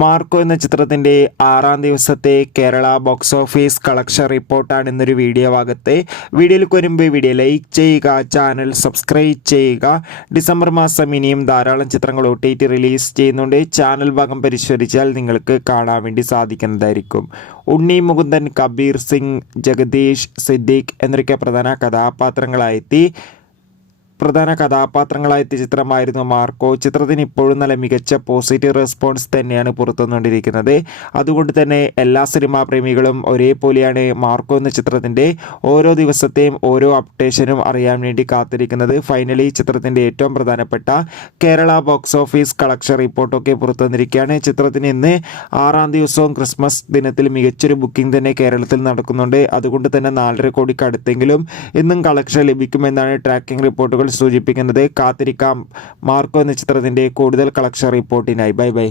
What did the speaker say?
Marco എന്ന ചിത്രത്തിൻ്റെ 6-ാം ദിവസത്തെ കേരള ബോക്സ് ഓഫീസ് കളക്ഷൻ റിപ്പോർട്ടാണ് ഇന്നൊരു വീഡിയോ ഭാഗത്തെ. വീഡിയോയിലേക്ക് വരുമ്പോൾ വീഡിയോ ലൈക്ക് ചെയ്യുക, ചാനൽ സബ്സ്ക്രൈബ് ചെയ്യുക. ഡിസംബർ മാസം ഇനിയും ധാരാളം ചിത്രങ്ങൾ OTT റിലീസ് ചെയ്യുന്നുണ്ട്. ചാനൽ ഭാഗം പരിശോധിച്ചാൽ നിങ്ങൾക്ക് കാണാൻ വേണ്ടി സാധിക്കുന്നതായിരിക്കും. ഉണ്ണി മുകുന്ദൻ, കബീർ സിംഗ്, ജഗദീഷ്, സിദ്ദീഖ് എന്നൊക്കെ പ്രധാന കഥാപാത്രങ്ങളായെത്തിയ ചിത്രമായിരുന്നു മാർക്കോ. ചിത്രത്തിന് ഇപ്പോഴും നല്ല മികച്ച പോസിറ്റീവ് റെസ്പോൺസ് തന്നെയാണ് പുറത്തുവന്നുകൊണ്ടിരിക്കുന്നത്. അതുകൊണ്ട് തന്നെ എല്ലാ സിനിമാ പ്രേമികളും ഒരേപോലെയാണ് മാർക്കോ എന്ന ചിത്രത്തിൻ്റെ ഓരോ ദിവസത്തെയും ഓരോ അപ്ഡേഷനും അറിയാൻ വേണ്ടി കാത്തിരിക്കുന്നത്. ഫൈനലി ചിത്രത്തിൻ്റെ ഏറ്റവും പ്രധാനപ്പെട്ട കേരള ബോക്സ് ഓഫീസ് കളക്ഷൻ റിപ്പോർട്ടൊക്കെ പുറത്തുവന്നിരിക്കുകയാണ്. ചിത്രത്തിന് ഇന്ന് 6-ാം ദിവസവും ക്രിസ്മസ് ദിനത്തിൽ മികച്ചൊരു ബുക്കിംഗ് തന്നെ കേരളത്തിൽ നടക്കുന്നുണ്ട്. അതുകൊണ്ട് തന്നെ 4.5 കോടിക്ക് അടുത്തെങ്കിലും ഇന്നും കളക്ഷൻ ലഭിക്കുമെന്നാണ് ട്രാക്കിംഗ് റിപ്പോർട്ടുകൾ സൂചിപ്പിക്കുന്നത്. കാത്തിരിക്കാം മാർക്കോ എന്ന ചിത്രത്തിൻ്റെ കൂടുതൽ കളക്ഷൻ റിപ്പോർട്ടിനായി. ബൈ.